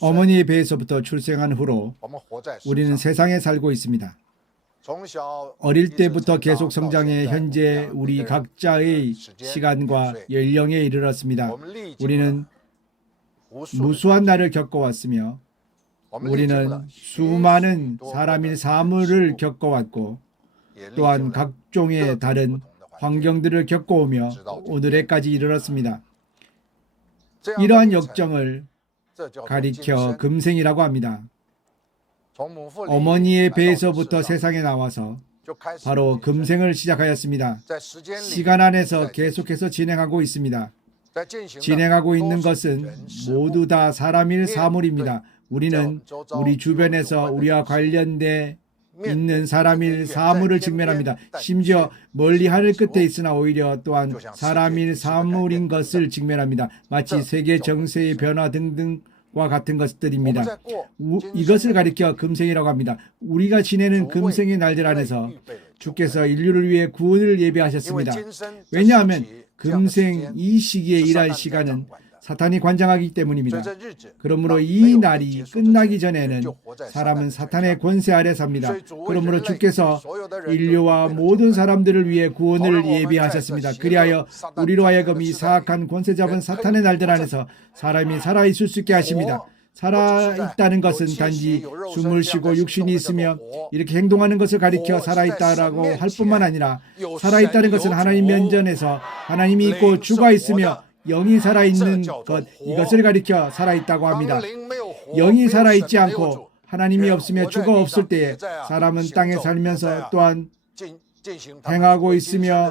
어머니의 배에서부터 출생한 후로 우리는 세상에 살고 있습니다. 어릴 때부터 계속 성장해 현재 우리 각자의 시간과 연령에 이르렀습니다. 우리는 무수한 날을 겪어왔으며 우리는 수많은 사람의 사물을 겪어왔고 또한 각종의 다른 환경들을 겪어오며 오늘에까지 이르렀습니다. 이러한 역정을 가리켜 금생이라고 합니다. 어머니의 배에서부터 세상에 나와서 바로 금생을 시작하였습니다. 시간 안에서 계속해서 진행하고 있습니다. 진행하고 있는 것은 모두 다 사람일 사물입니다. 우리는 우리 주변에서 우리와 관련돼 있는 사람일 사물을 직면합니다. 심지어 멀리 하늘 끝에 있으나 오히려 또한 사람일 사물인 것을 직면합니다. 마치 세계 정세의 변화 등등과 같은 것들입니다. 이것을 가리켜 금생이라고 합니다. 우리가 지내는 금생의 날들 안에서 주께서 인류를 위해 구원을 예비하셨습니다. 왜냐하면 금생 이 시기에 일할 시간은 사탄이 관장하기 때문입니다. 그러므로 이 날이 끝나기 전에는 사람은 사탄의 권세 아래 삽니다. 그러므로 주께서 인류와 모든 사람들을 위해 구원을 예비하셨습니다. 그리하여 우리로 하여금 이 사악한 권세 잡은 사탄의 날들 안에서 사람이 살아있을 수 있게 하십니다. 살아있다는 것은 단지 숨을 쉬고 육신이 있으며 이렇게 행동하는 것을 가리켜 살아있다라고 할 뿐만 아니라 살아있다는 것은 하나님 면전에서 하나님이 있고 주가 있으며 영이 살아있는 것, 이것을 가리켜 살아있다고 합니다. 영이 살아있지 않고 하나님이 없으며 주가 없을 때에 사람은 땅에 살면서 또한 행하고 있으며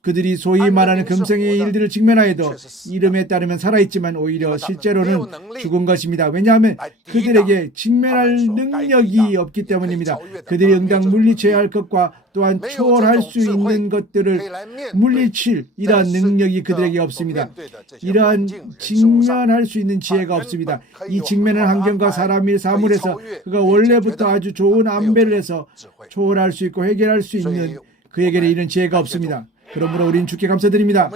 그들이 소위 말하는 금생의 일들을 직면하여도 이름에 따르면 살아있지만 오히려 실제로는 죽은 것입니다. 왜냐하면 그들에게 직면할 능력이 없기 때문입니다. 그들이 응당 물리쳐야 할 것과 또한 초월할 수 있는 것들을 물리칠 이러한 능력이 그들에게 없습니다. 이러한 직면할 수 있는 지혜가 없습니다. 이 직면한 환경과 사람의 사물에서 그가 원래부터 아주 좋은 안배를 해서 초월할 수 있고 해결할 수 있는 그에게는 이런 지혜가 없습니다. 그러므로 우리는 주께 감사드립니다.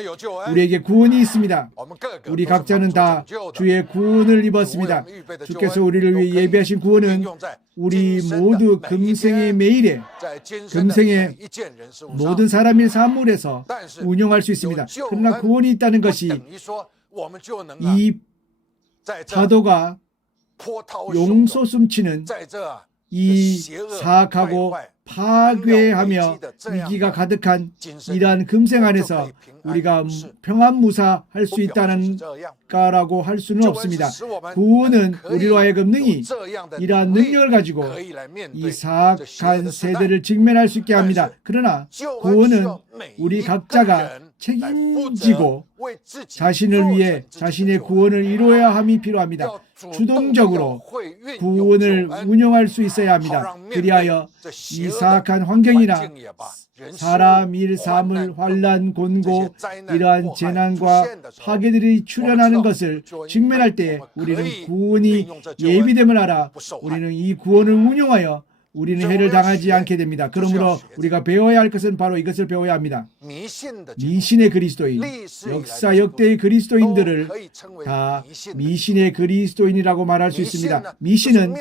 우리에게 구원이 있습니다. 우리 각자는 다 주의 구원을 입었습니다. 주께서 우리를 위해 예비하신 구원은 우리 모두 금생의 매일에 금생의 모든 사람의 사물에서 운용할 수 있습니다. 그러나 구원이 있다는 것이 이 파도가 용솟 숨치는 이 사악하고 파괴하며 위기가 가득한 이러한 금생 안에서 우리가 평안무사할 수 있다는가라고 할 수는 없습니다. 구원은 우리로 하여금 능히 이러한 능력을 가지고 이 사악한 세대를 직면할 수 있게 합니다. 그러나 구원은 우리 각자가 책임지고 자신을 위해 자신의 구원을 이루어야 함이 필요합니다. 주동적으로 구원을 운영할 수 있어야 합니다. 그리하여 이 사악한 환경이나 사람 일 사물 환란 곤고 이러한 재난과 파괴들이 출현하는 것을 직면할 때 우리는 구원이 예비됨을 알아 우리는 이 구원을 운용하여 우리는 해를 당하지 않게 됩니다. 그러므로 우리가 배워야 할 것은 바로 이것을 배워야 합니다. 미신의 그리스도인, 역사 역대의 그리스도인들을 다 미신의 그리스도인이라고 말할 수 있습니다. 미신은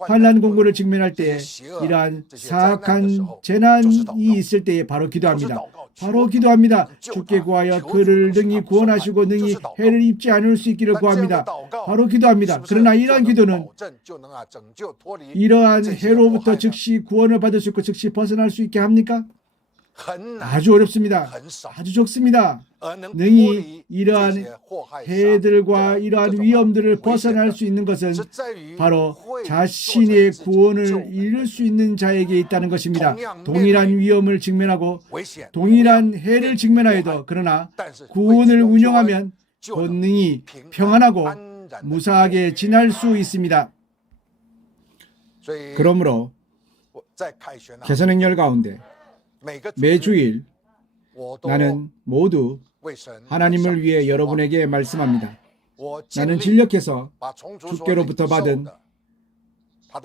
환난 공고를 직면할 때 이러한 사악한 재난이 있을 때에 바로 기도합니다. 바로 기도합니다. 주께 구하여 그를 능히 구원하시고 능히 해를 입지 않을 수 있기를 구합니다. 바로 기도합니다. 그러나 이러한 기도는 이러한 해로부터 즉시 구원을 받을 수 있고 즉시 벗어날 수 있게 합니까? 아주 어렵습니다. 아주 적습니다. 능히 이러한 해들과 이러한 위험들을 벗어날 수 있는 것은 바로 자신의 구원을 이룰 수 있는 자에게 있다는 것입니다. 동일한 위험을 직면하고 동일한 해를 직면하여도 그러나 구원을 운영하면 본능이 평안하고 무사하게 지날 수 있습니다. 그러므로 개선행렬 가운데 매주일 나는 모두 하나님을 위해 여러분에게 말씀합니다. 나는 진력해서 주께로부터 받은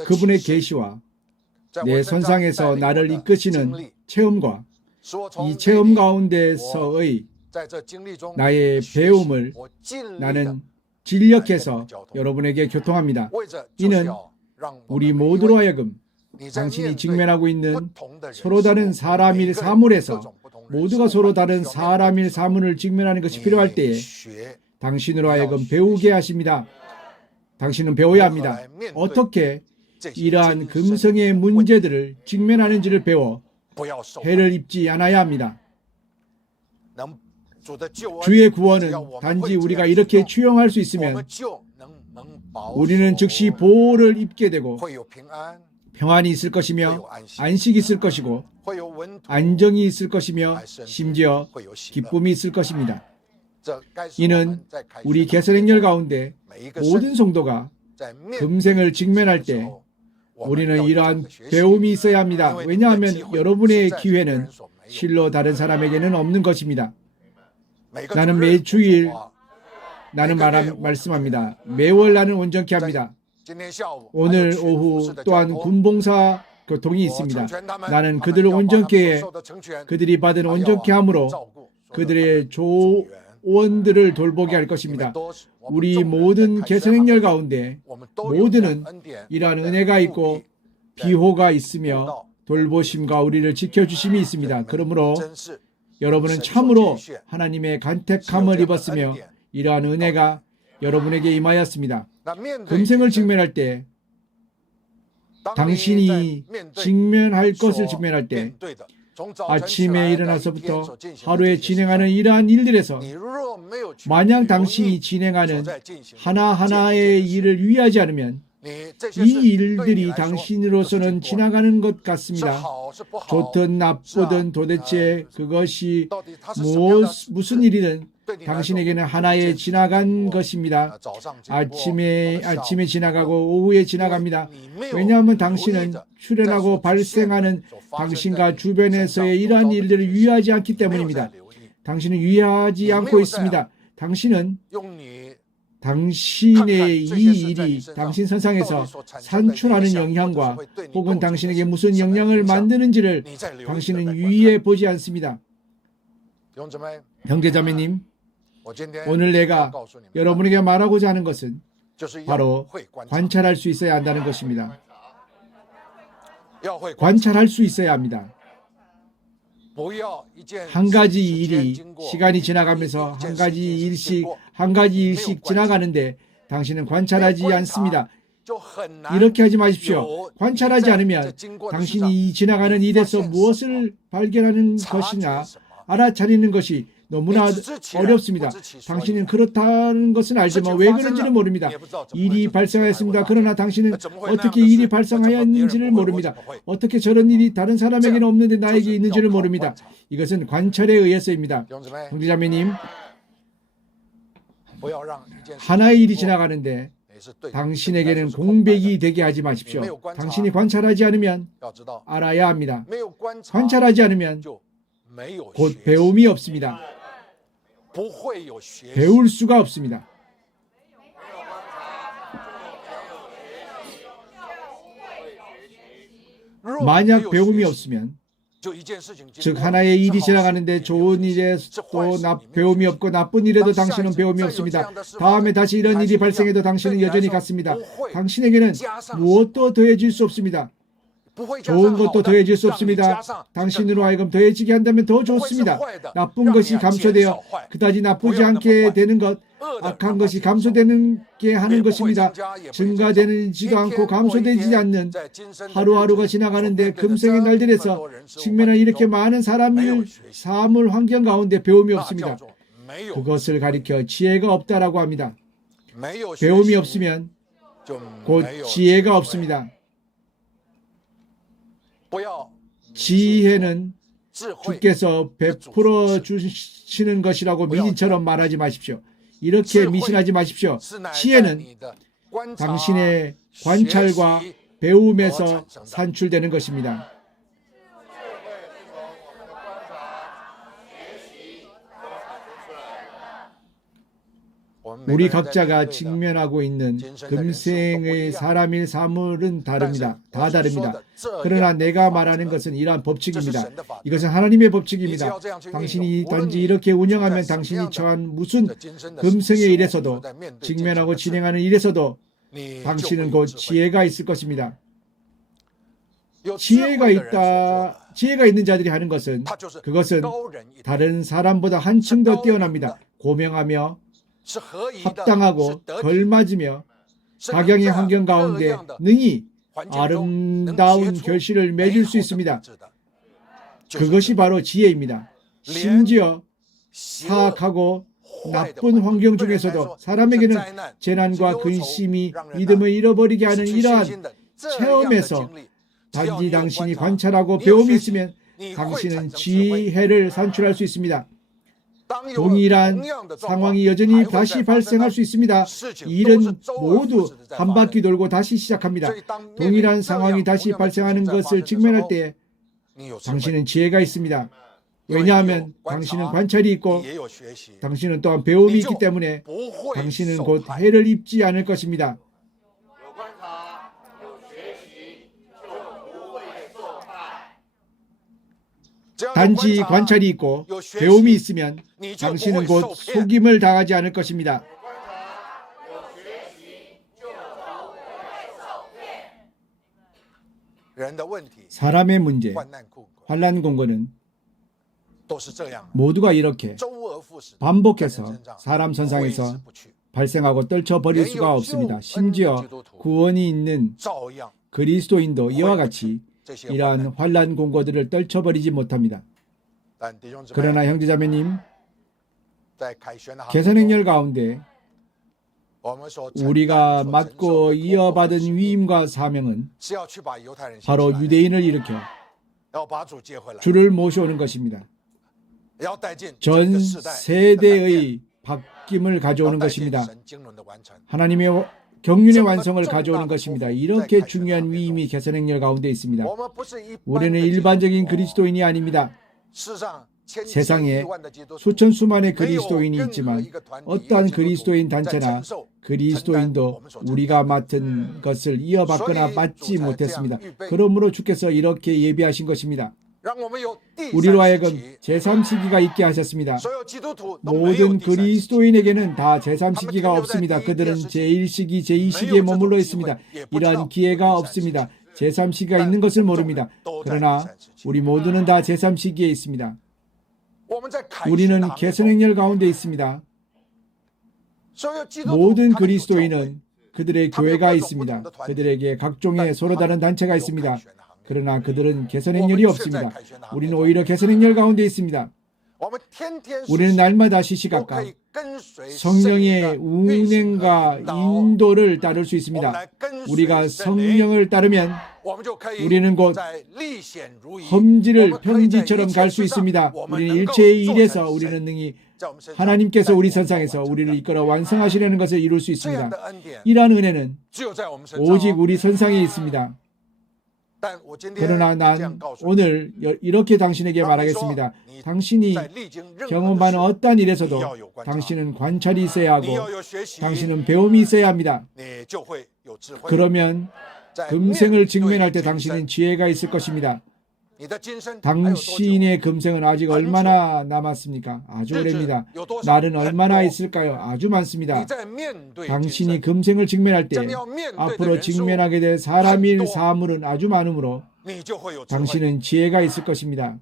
그분의 계시와 내 선상에서 나를 이끄시는 체험과 이 체험 가운데서의 나의 배움을 나는 진력해서 여러분에게 교통합니다. 이는 우리 모두로 하여금 당신이 직면하고 있는 서로 다른 사람일 사물에서 모두가 서로 다른 사람일 사물을 직면하는 것이 필요할 때에 당신으로 하여금 배우게 하십니다. 당신은 배워야 합니다. 어떻게 이러한 금성의 문제들을 직면하는지를 배워 해를 입지 않아야 합니다. 주의 구원은 단지 우리가 이렇게 추용할 수 있으면 우리는 즉시 보호를 입게 되고 평안이 있을 것이며 안식이 있을 것이고 안정이 있을 것이며 심지어 기쁨이 있을 것입니다. 이는 우리 개선행렬 가운데 모든 성도가 금생을 직면할 때 우리는 이러한 배움이 있어야 합니다. 왜냐하면 여러분의 기회는 실로 다른 사람에게는 없는 것입니다. 나는 매주일 말씀합니다. 매월 나는 온전케 합니다. 오늘 오후 또한 군봉사 교통이 있습니다. 나는 그들을 온전케 해 그들이 받은 온전케 함으로 그들의 조원들을 돌보게 할 것입니다. 우리 모든 개선행렬 가운데 모두는 이러한 은혜가 있고 비호가 있으며 돌보심과 우리를 지켜주심이 있습니다. 그러므로 여러분은 참으로 하나님의 간택함을 입었으며 이러한 은혜가 여러분에게 임하였습니다. 금생을 직면할 때 당신이 직면할 것을 직면할 때 아침에 일어나서부터 하루에 진행하는 이러한 일들에서 만약 당신이 진행하는 하나하나의 일을 유의하지 않으면 이 일들이 당신으로서는 지나가는 것 같습니다. 좋든 나쁘든 도대체 그것이 무슨 일이든 당신에게는 하나에 지나간 것입니다. 아침에 지나가고 오후에 지나갑니다. 왜냐하면 당신은 출현하고 발생하는 당신과 주변에서의 이러한 일들을 유의하지 않기 때문입니다. 당신은 유의하지 않고 있습니다. 당신은 당신의 이 일이 당신 선상에서 산출하는 영향과 혹은 당신에게 무슨 영향을 만드는지를 당신은 유의해 보지 않습니다. 형제자매님, 오늘 내가 여러분에게 말하고자 하는 것은 바로 관찰할 수 있어야 한다는 것입니다. 관찰할 수 있어야 합니다. 한 가지 일이 시간이 지나가면서 한 가지 일씩 지나가는데 당신은 관찰하지 않습니다. 이렇게 하지 마십시오. 관찰하지 않으면 당신이 지나가는 일에서 무엇을 발견하는 것이냐 알아차리는 것이 너무나 어렵습니다. 당신은 그렇다는 것은 알지만 왜 그런지는 모릅니다. 일이 발생하였습니다. 그러나 당신은 어떻게 일이 발생하였는지를 모릅니다. 어떻게 저런 일이 다른 사람에게는 없는데 나에게 있는지를 모릅니다. 이것은 관찰에 의해서입니다. 형제자매님, 하나의 일이 지나가는데 당신에게는 공백이 되게 하지 마십시오. 당신이 관찰하지 않으면 알아야 합니다. 관찰하지 않으면 곧 배움이 없습니다. 배울 수가 없습니다. 만약 배움이 없으면 즉 하나의 일이 지나가는데 좋은 일에 또 배움이 없고 나쁜 일에도 당신은 배움이 없습니다. 다음에 다시 이런 일이 발생해도 당신은 여전히 같습니다. 당신에게는 무엇도 더해질 수 없습니다. 좋은 것도 더해질 수 없습니다. 당신으로 하여금 더해지게 한다면 더 좋습니다. 나쁜 것이 감소되어 그다지 나쁘지 않게 되는 것, 악한 것이 감소되게 하는 것입니다. 증가되지도 않고 감소되지 않는 하루하루가 지나가는데 금생의 날들에서 직면한 이렇게 많은 사물 환경 가운데 배움이 없습니다. 그것을 가리켜 지혜가 없다라고 합니다. 배움이 없으면 곧 지혜가 없습니다. 지혜는 주께서 베풀어 주시는 것이라고 미신처럼 말하지 마십시오. 이렇게 미신하지 마십시오. 지혜는 당신의 관찰과 배움에서 산출되는 것입니다. 우리 각자가 직면하고 있는 금생의 사람일 사물은 다릅니다. 다 다릅니다. 그러나 내가 말하는 것은 이러한 법칙입니다. 이것은 하나님의 법칙입니다. 당신이 단지 이렇게 운영하면 당신이 처한 무슨 금생의 일에서도 직면하고 진행하는 일에서도 당신은 곧 지혜가 있을 것입니다. 지혜가 있는 자들이 하는 것은 그것은 다른 사람보다 한층 더 뛰어납니다. 고명하며 합당하고 걸맞으며 각양의 환경 가운데 능히 아름다운 결실을 맺을 수 있습니다. 그것이 바로 지혜입니다. 심지어 사악하고 나쁜 환경 중에서도 사람에게는 재난과 근심이 믿음을 잃어버리게 하는 이러한 체험에서 단지 당신이 관찰하고 배움이 있으면 당신은 지혜를 산출할 수 있습니다. 동일한 상황이 여전히 다시 발생할 수 있습니다. 이 일은 모두 한 바퀴 돌고 다시 시작합니다. 동일한 상황이 다시 발생하는 것을 직면할 때 당신은 지혜가 있습니다. 왜냐하면 당신은 관찰이 있고 당신은 또한 배움이 있기 때문에 당신은 곧 해를 입지 않을 것입니다. 단지 관찰이 있고 배움이 있으면 당신은 곧 속임을 당하지 않을 것입니다. 사람의 문제, 환난 공고는 모두가 이렇게 반복해서 사람 선상에서 발생하고 떨쳐버릴 수가 없습니다. 심지어 구원이 있는 그리스도인도 이와 같이 이러한 환난 공고들을 떨쳐버리지 못합니다. 그러나 형제자매님, 개선행렬 가운데 우리가 맡고 이어받은 위임과 사명은 바로 유대인을 일으켜 주를 모셔오는 것입니다. 전 세대의 바뀜을 가져오는 것입니다. 하나님의 경륜의 완성을 가져오는 것입니다. 이렇게 중요한 위임이 개선행렬 가운데 있습니다. 우리는 일반적인 그리스도인이 아닙니다. 세상에 수천 수만의 그리스도인이 있지만 어떠한 그리스도인 단체나 그리스도인도 우리가 맡은 것을 이어받거나 맡지 못했습니다. 그러므로 주께서 이렇게 예비하신 것입니다. 우리로 하여금 제3시기가 있게 하셨습니다. 모든 그리스도인에게는 다 제3시기가 없습니다. 그들은 제1시기, 제2시기에 머물러 있습니다. 이러한 기회가 없습니다. 제3시기가 있는 것을 모릅니다. 그러나 우리 모두는 다 제3시기에 있습니다. 우리는 개선행렬 가운데 있습니다. 모든 그리스도인은 그들의 교회가 있습니다. 그들에게 각종의 서로 다른 단체가 있습니다. 그러나 그들은 개선행렬이 없습니다. 우리는 오히려 개선행렬 가운데 있습니다. 우리는 날마다 시시각각 성령의 운행과 인도를 따를 수 있습니다. 우리가 성령을 따르면 우리는 곧 험지를 평지처럼 갈 수 있습니다. 우리는 일체의 일에서 우리는 능히 하나님께서 우리 선상에서 우리를 이끌어 완성하시려는 것을 이룰 수 있습니다. 이러한 은혜는 오직 우리 선상에 있습니다. 그러나 난 오늘 이렇게 당신에게 말하겠습니다. 당신이 경험하는 어떠한 일에서도 당신은 관찰이 있어야 하고 당신은 배움이 있어야 합니다. 그러면 금생을 직면할 때 당신은 지혜가 있을 것입니다. 당신의 금생은 아직 얼마나 남았습니까? 아주 오래입니다. 날은 얼마나 있을까요? 아주 많습니다. 당신이 금생을 직면할 때 앞으로 직면하게 될 사람일 사물은 아주 많으므로 당신은 지혜가 있을 것입니다.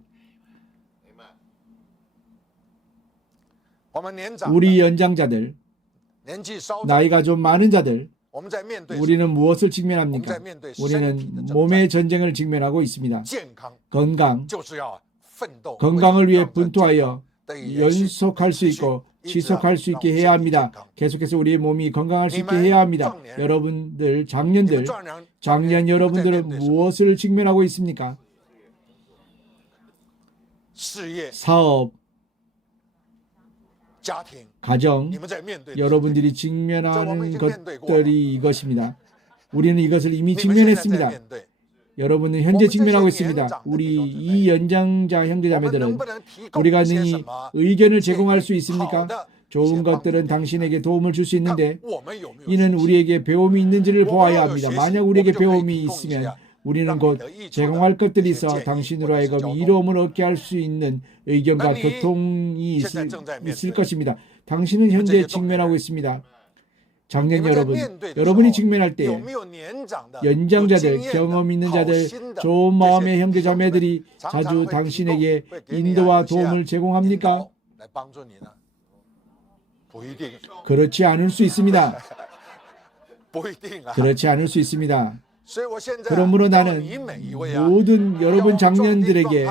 우리 연장자들, 나이가 좀 많은 자들, 우리는 무엇을 직면합니까? 우리는 몸의 전쟁을 직면하고 있습니다. 건강을 위해 분투하여 연속할 수 있고 지속할 수 있게 해야 합니다. 계속해서 우리의 몸이 건강할 수 있게 해야 합니다. 여러분들, 장년 여러분들은 무엇을 직면하고 있습니까? 사업, 가정, 여러분들이 직면하는 것들이 이것입니다. 우리는 이것을 이미 직면했습니다. 여러분은 현재 직면하고 있습니다. 우리 이 연장자 형제자매들은 우리가 능히 의견을 제공할 수 있습니까? 좋은 것들은 당신에게 도움을 줄 수 있는데 이는 우리에게 배움이 있는지를 보아야 합니다. 만약 우리에게 배움이 있으면 우리는 곧 제공할 것들이 있어 당신으로 하여금 이로움을 얻게 할 수 있는 의견과 교통이 있을 것입니다. 당신은 현재 직면하고 있습니다. 작년 여러분이 직면할 때 연장자들, 경험 있는 자들, 좋은 마음의 형제 자매들이 자주 당신에게 인도와 도움을 제공합니까? 그렇지 않을 수 있습니다. 그렇지 않을 수 있습니다. 그러므로 나는 모든 여러분 장년들에게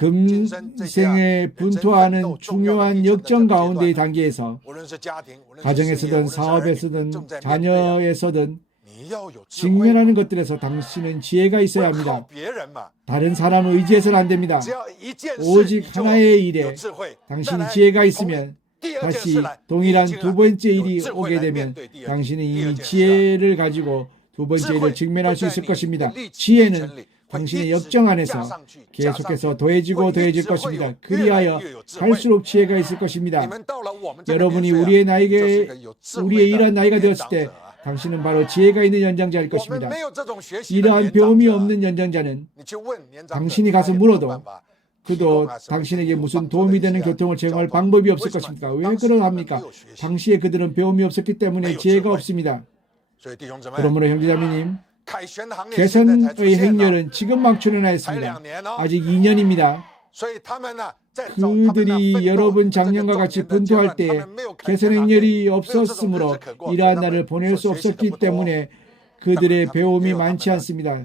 금생에 분투하는 중요한 역정 가운데의 단계에서 가정에서든 사업에서든 자녀에서든 직면하는 것들에서 당신은 지혜가 있어야 합니다. 다른 사람을 의지해서는 안 됩니다. 오직 하나의 일에 당신이 지혜가 있으면 다시 동일한 두 번째 일이 오게 되면 당신은 이미 지혜를 가지고 두 번째 일을 직면할 수 있을 것입니다. 지혜는 당신의 역정 안에서 계속해서 더해지고 더해질 것입니다. 그리하여 할수록 지혜가 있을 것입니다. 여러분이 우리의 이러한 나이가 되었을 때 당신은 바로 지혜가 있는 연장자일 것입니다. 이러한 배움이 없는 연장자는 당신이 가서 물어도 그도 당신에게 무슨 도움이 되는 교통을 제공할 방법이 없을 것입니다. 왜 그러합니까? 당시에 그들은 배움이 없었기 때문에 지혜가 없습니다. 그러므로 형제자매님, 개선의 행렬은 지금 막 출현하였습니다. 아직 2년입니다. 그들이 여러분 작년과 같이 분투할 때 개선 행렬이 없었으므로 이러한 날을 보낼 수 없었기 때문에 그들의 배움이 많지 않습니다.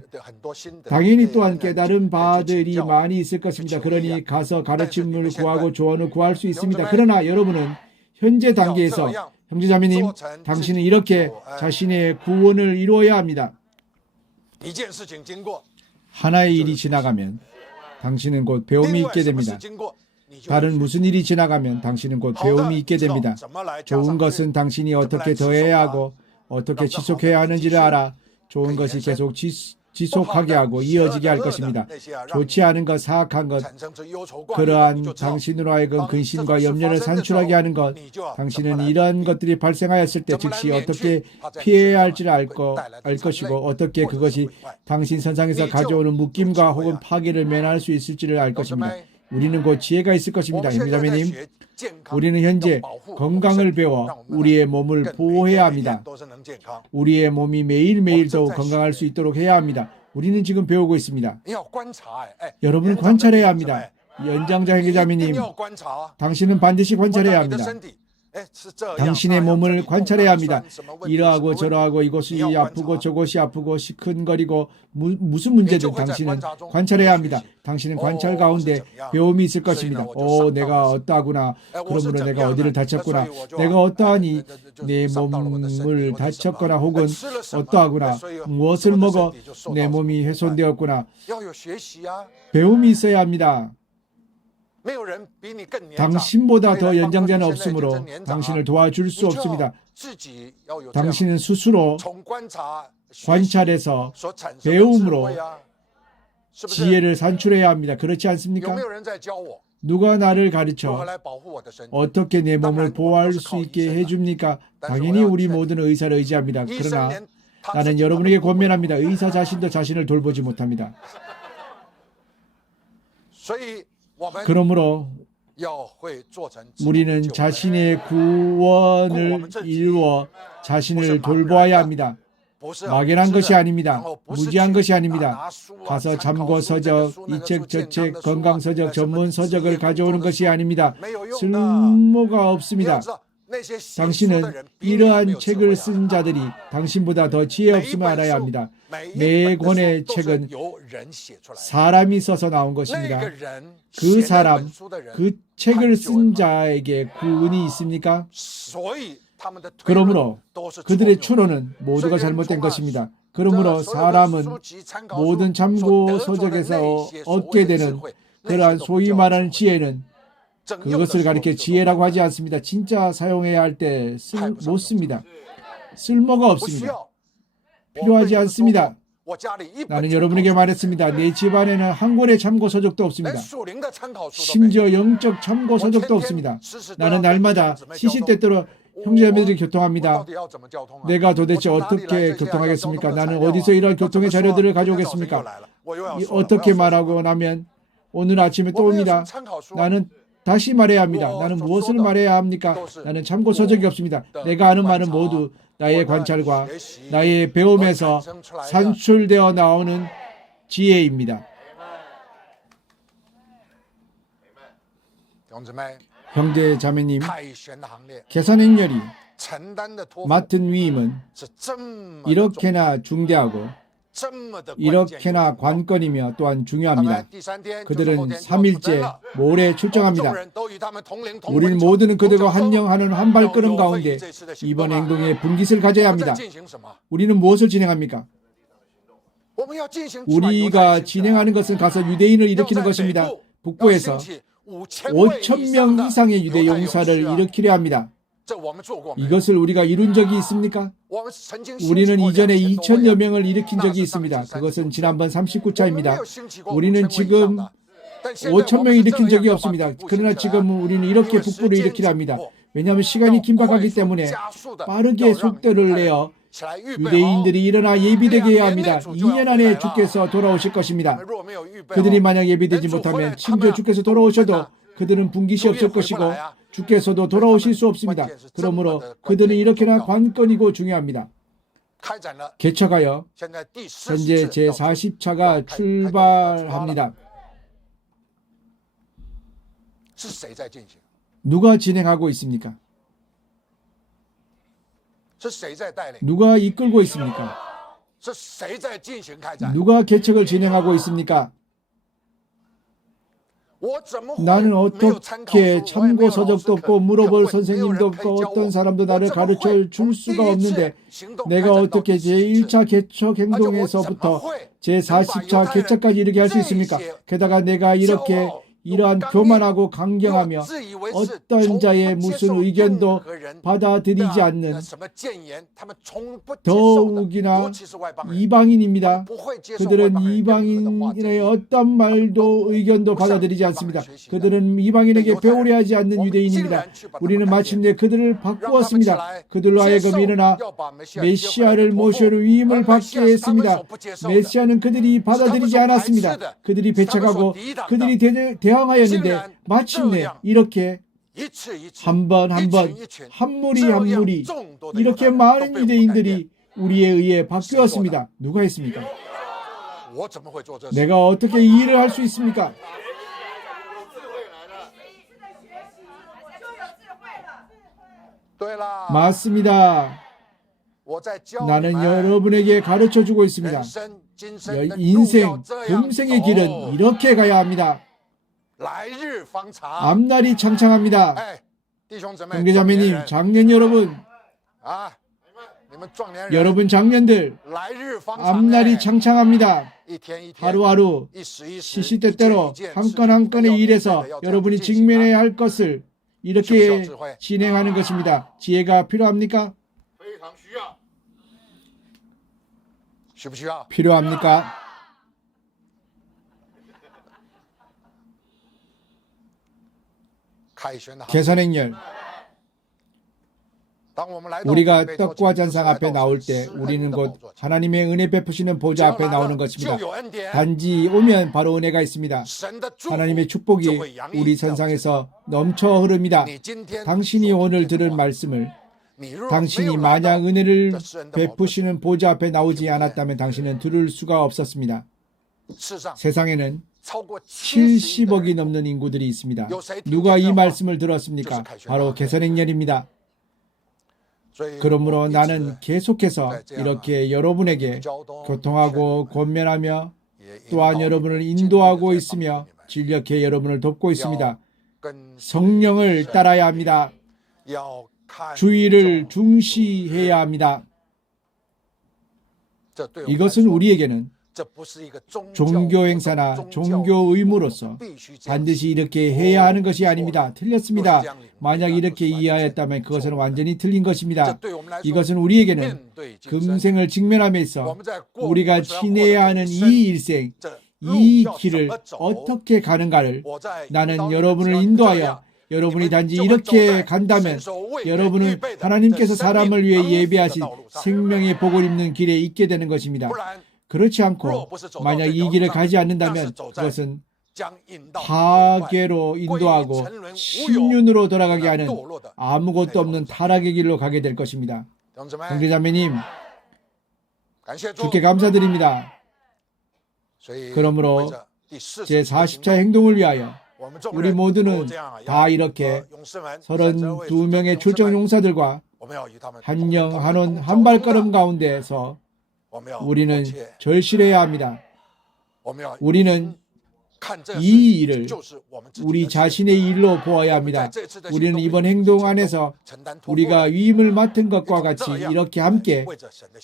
당연히 또한 깨달은 바들이 많이 있을 것입니다. 그러니 가서 가르침을 구하고 조언을 구할 수 있습니다. 그러나 여러분은 현재 단계에서 형제자매님, 당신은 이렇게 자신의 구원을 이루어야 합니다. 하나의 일이 지나가면 당신은 곧 배움이 있게 됩니다. 다른 무슨 일이 지나가면 당신은 곧 배움이 있게 됩니다. 좋은 것은 당신이 어떻게 더해야 하고 어떻게 지속해야 하는지를 알아 좋은 것이 계속 지속하게 하고 이어지게 할 것입니다. 좋지 않은 것, 사악한 것, 그러한 당신으로 하여금 근심과 염려를 산출하게 하는 것, 당신은 이런 것들이 발생하였을 때 즉시 어떻게 피해야 할지를 알 것이고 어떻게 그것이 당신 선상에서 가져오는 묶임과 혹은 파괴를 면할 수 있을지를 알 것입니다. 우리는 곧 지혜가 있을 것입니다. 형제자매님, 우리는 현재 건강을 배워 우리의 몸을 보호해야 합니다. 우리의 몸이 매일매일 더욱 건강할 수 있도록 해야 합니다. 우리는 지금 배우고 있습니다. 여러분은 관찰해야 합니다. 연장자 형제자매님, 당신은 반드시 관찰해야 합니다. 당신의 몸을 관찰해야 합니다. 이러하고 저러하고 이것이 아프고 저것이 아프고 시큰거리고 무슨 문제든 당신은 관찰해야 합니다. 당신은 관찰 가운데 배움이 있을 것입니다. 내가 어떠하구나. 그러므로 내가 어디를 다쳤구나. 내가 어떠하니 내 몸을 다쳤거나 혹은 어떠하구나. 무엇을 먹어 내 몸이 훼손되었구나. 배움이 있어야 합니다. 당신보다 더 연장자는 없으므로 당신을 도와줄 수 없습니다. 당신은 스스로 관찰해서 배움으로 지혜를 산출해야 합니다. 그렇지 않습니까? 누가 나를 가르쳐 어떻게 내 몸을 보호할 수 있게 해줍니까? 당연히 우리 모두는 의사를 의지합니다. 그러나 나는 여러분에게 권면합니다. 의사 자신도 자신을 돌보지 못합니다. 그러므로 우리는 자신의 구원을 이루어 자신을 돌보아야 합니다. 막연한 것이 아닙니다. 무지한 것이 아닙니다. 가서 참고 서적, 이 책, 저 책, 건강 서적, 전문 서적을 가져오는 것이 아닙니다. 쓸모가 없습니다. 당신은 이러한 책을 쓴 자들이 당신보다 더 지혜 없음을 알아야 합니다. 매 권의 책은 사람이 써서 나온 것입니다. 그 사람, 그 책을 쓴 자에게 구원이 있습니까? 그러므로 그들의 추론은 모두가 잘못된 것입니다. 그러므로 사람은 모든 참고 서적에서 얻게 되는 그러한 소위 말하는 지혜는 그것을 가리켜 지혜라고 하지 않습니다. 진짜 사용해야 할 때 못 씁니다. 쓸모가 없습니다. 필요하지 않습니다. 나는 여러분에게 말했습니다. 내 집안에는 한 권의 참고 서적도 없습니다. 심지어 영적 참고 서적도 없습니다. 나는 날마다 시시때때로 형제자매들이 교통합니다. 내가 도대체 어떻게 교통하겠습니까? 나는 어디서 이런 교통의 자료들을 가져오겠습니까? 어떻게 말하고 나면 오늘 아침에 또 옵니다. 나는 다시 말해야 합니다. 나는 무엇을 말해야 합니까? 나는 참고 서적이 없습니다. 내가 아는 말은 모두 나의 관찰과 나의 배움에서 산출되어 나오는 지혜입니다. 형제 자매님, 계산 행렬이 맡은 위임은 이렇게나 중대하고 이렇게나 관건이며 또한 중요합니다. 그들은 3일째 모레 출정합니다. 우리는 모두는 그들과 한영하는 한 발걸음 가운데 이번 행동에 분깃을 가져야 합니다. 우리는 무엇을 진행합니까? 우리가 진행하는 것은 가서 유대인을 일으키는 것입니다. 북부에서 5,000명 이상의 유대 용사를 일으키려 합니다. 이것을 우리가 이룬 적이 있습니까? 우리는 이전에 2,000여 명을 일으킨 적이 있습니다. 그것은 지난번 39차입니다. 우리는 지금 5,000명 일으킨 적이 없습니다. 그러나 지금 우리는 이렇게 북부를 일으키려 합니다. 왜냐하면 시간이 긴박하기 때문에 빠르게 속도를 내어 유대인들이 일어나 예비되게 해야 합니다. 2년 안에 주께서 돌아오실 것입니다. 그들이 만약 예비되지 못하면 심지어 주께서 돌아오셔도 그들은 분깃이 없을 것이고 주께서도 돌아오실 수 없습니다. 그러므로 그들은 이렇게나 관건이고 중요합니다. 개척하여 현재 제40차가 출발합니다. 누가 진행하고 있습니까? 누가 이끌고 있습니까? 누가 개척을 진행하고 있습니까? 나는 어떻게 참고 서적도 없고 물어볼 선생님도 없고 어떤 사람도 나를 가르쳐 줄 수가 없는데 내가 어떻게 제1차 개척 행동에서부터 제40차 개척까지 이르게 할 수 있습니까? 게다가 내가 이렇게 이러한 교만하고 강경하며 어떤 자의 무슨 의견도 받아들이지 않는 더욱이나 이방인입니다. 그들은 이방인의 어떤 말도 의견도 받아들이지 않습니다. 그들은 이방인에게 배우려 하지 않는 유대인입니다. 우리는 마침내 그들을 바꾸었습니다. 그들로 하여금 일어나 메시아를 모셔올 위임을 받게 했습니다. 메시아는 그들이 받아들이지 않았습니다. 그들이 배척하고 그들이 대항하였는데 마침내 이렇게 한 번 한 번 한 무리 한 무리 이렇게 많은 유대인들이 우리에 의해 바뀌었습니다. 누가 했습니까? 내가 어떻게 이 일을 할 수 있습니까? 맞습니다. 나는 여러분에게 가르쳐주고 있습니다. 인생, 금생의 길은 이렇게 가야 합니다. 앞날이 창창합니다. 형제자매님, 장년 여러분, 여러분 장년들, 앞날이 창창합니다. 하루하루 시시때때로 한 건 한 건의 일에서 여러분이 직면해야 할 것을 이렇게 진행하는 것입니다. 지혜가 필요합니까? 필요합니까? 계산행렬. 우리가 떡과 잔상 앞에 나올 때 우리는 곧 하나님의 은혜 베푸시는 보좌 앞에 나오는 것입니다. 단지 오면 바로 은혜가 있습니다. 하나님의 축복이 우리 선상에서 넘쳐 흐릅니다. 당신이 오늘 들은 말씀을 당신이 만약 은혜를 베푸시는 보좌 앞에 나오지 않았다면 당신은 들을 수가 없었습니다. 세상에는 70억이 넘는 인구들이 있습니다. 누가 이 말씀을 들었습니까? 바로 계산행렬입니다. 그러므로 나는 계속해서 이렇게 여러분에게 교통하고 권면하며 또한 여러분을 인도하고 있으며 진력해 여러분을 돕고 있습니다. 성령을 따라야 합니다. 주의를 중시해야 합니다. 이것은 우리에게는 종교 행사나 종교 의무로서 반드시 이렇게 해야 하는 것이 아닙니다. 틀렸습니다. 만약 이렇게 이해하였다면 그것은 완전히 틀린 것입니다. 이것은 우리에게는 금생을 직면함에 있어 우리가 지내야 하는 이 일생, 이 길을 어떻게 가는가를 나는 여러분을 인도하여 여러분이 단지 이렇게 간다면 여러분은 하나님께서 사람을 위해 예비하신 생명의 복을 입는 길에 있게 되는 것입니다. 그렇지 않고 만약 이 길을 가지 않는다면 그것은 파괴로 인도하고 신륜으로 돌아가게 하는 아무것도 없는 타락의 길로 가게 될 것입니다. 형제자매님, 주께 감사드립니다. 그러므로 제40차 행동을 위하여 우리 모두는 다 이렇게 32명의 출정 용사들과 한 영 한원 한 발걸음 가운데에서 우리는 절실해야 합니다. 우리는 이 일을 우리 자신의 일로 보아야 합니다. 우리는 이번 행동 안에서 우리가 위임을 맡은 것과 같이 이렇게 함께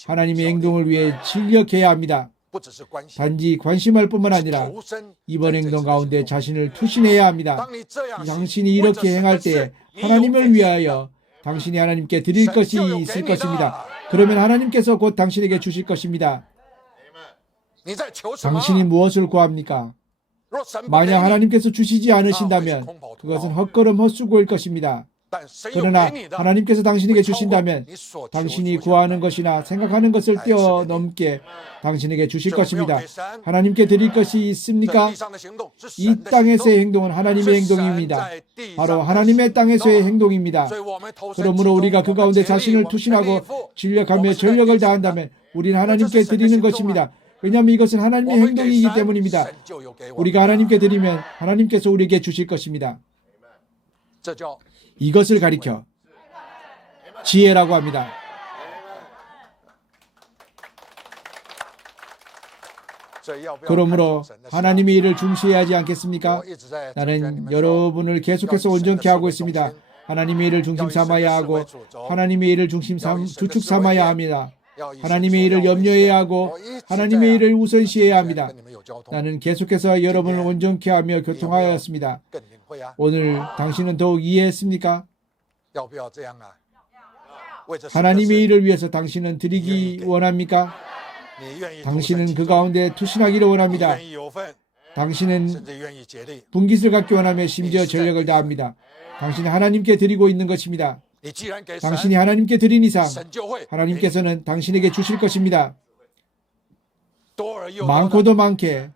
하나님의 행동을 위해 진력해야 합니다. 단지 관심할 뿐만 아니라 이번 행동 가운데 자신을 투신해야 합니다. 당신이 이렇게 행할 때에 하나님을 위하여 당신이 하나님께 드릴 것이 있을 것입니다. 그러면 하나님께서 곧 당신에게 주실 것입니다. 당신이 무엇을 구합니까? 만약 하나님께서 주시지 않으신다면 그것은 헛걸음 헛수고일 것입니다. 그러나 하나님께서 당신에게 주신다면 당신이 구하는 것이나 생각하는 것을 뛰어넘게 당신에게 주실 것입니다. 하나님께 드릴 것이 있습니까? 이 땅에서의 행동은 하나님의 행동입니다. 바로 하나님의 땅에서의 행동입니다. 그러므로 우리가 그 가운데 자신을 투신하고 진력하며 전력을 다한다면 우리는 하나님께 드리는 것입니다. 왜냐하면 이것은 하나님의 행동이기 때문입니다. 우리가 하나님께 드리면 하나님께서 우리에게 주실 것입니다. 이것을 가리켜 지혜라고 합니다. 그러므로 하나님의 일을 중시해야 하지 않겠습니까? 나는 여러분을 계속해서 온전케 하고 있습니다. 하나님의 일을 중심 삼아야 하고 하나님의 일을 주축 삼아야 합니다. 하나님의 일을 염려해야 하고 하나님의 일을 우선시해야 합니다. 나는 계속해서 여러분을 온전케 하며 교통하였습니다. 오늘 당신은 더욱 이해했습니까? 하나님의 일을 위해서 당신은 드리기 원합니까? 당신은 그 가운데 투신하기를 원합니다. 당신은 분깃을 갖기 원하며 심지어 전력을 다합니다. 당신이 하나님께 드리고 있는 것입니다. 당신이 하나님께 드린 이상 하나님께서는 당신에게 주실 것입니다. 많고도 많게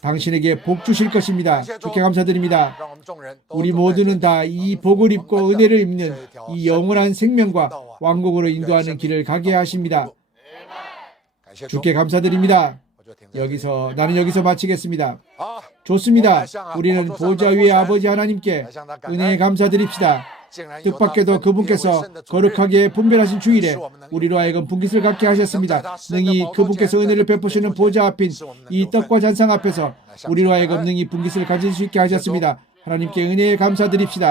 당신에게 복 주실 것입니다. 주께 감사드립니다. 우리 모두는 다 이 복을 입고 은혜를 입는 이 영원한 생명과 왕국으로 인도하는 길을 가게 하십니다. 주께 감사드립니다. 나는 여기서 마치겠습니다. 좋습니다. 우리는 보좌 위의 아버지 하나님께 은혜에 감사드립시다. 뜻밖에도 그분께서 거룩하게 분별하신 주일에 우리로 하여금 분깃을 갖게 하셨습니다. 능히 그분께서 은혜를 베푸시는 보좌 앞인 이 떡과 잔상 앞에서 우리로 하여금 능히 분깃을 가질 수 있게 하셨습니다. 하나님께 은혜에 감사드립시다.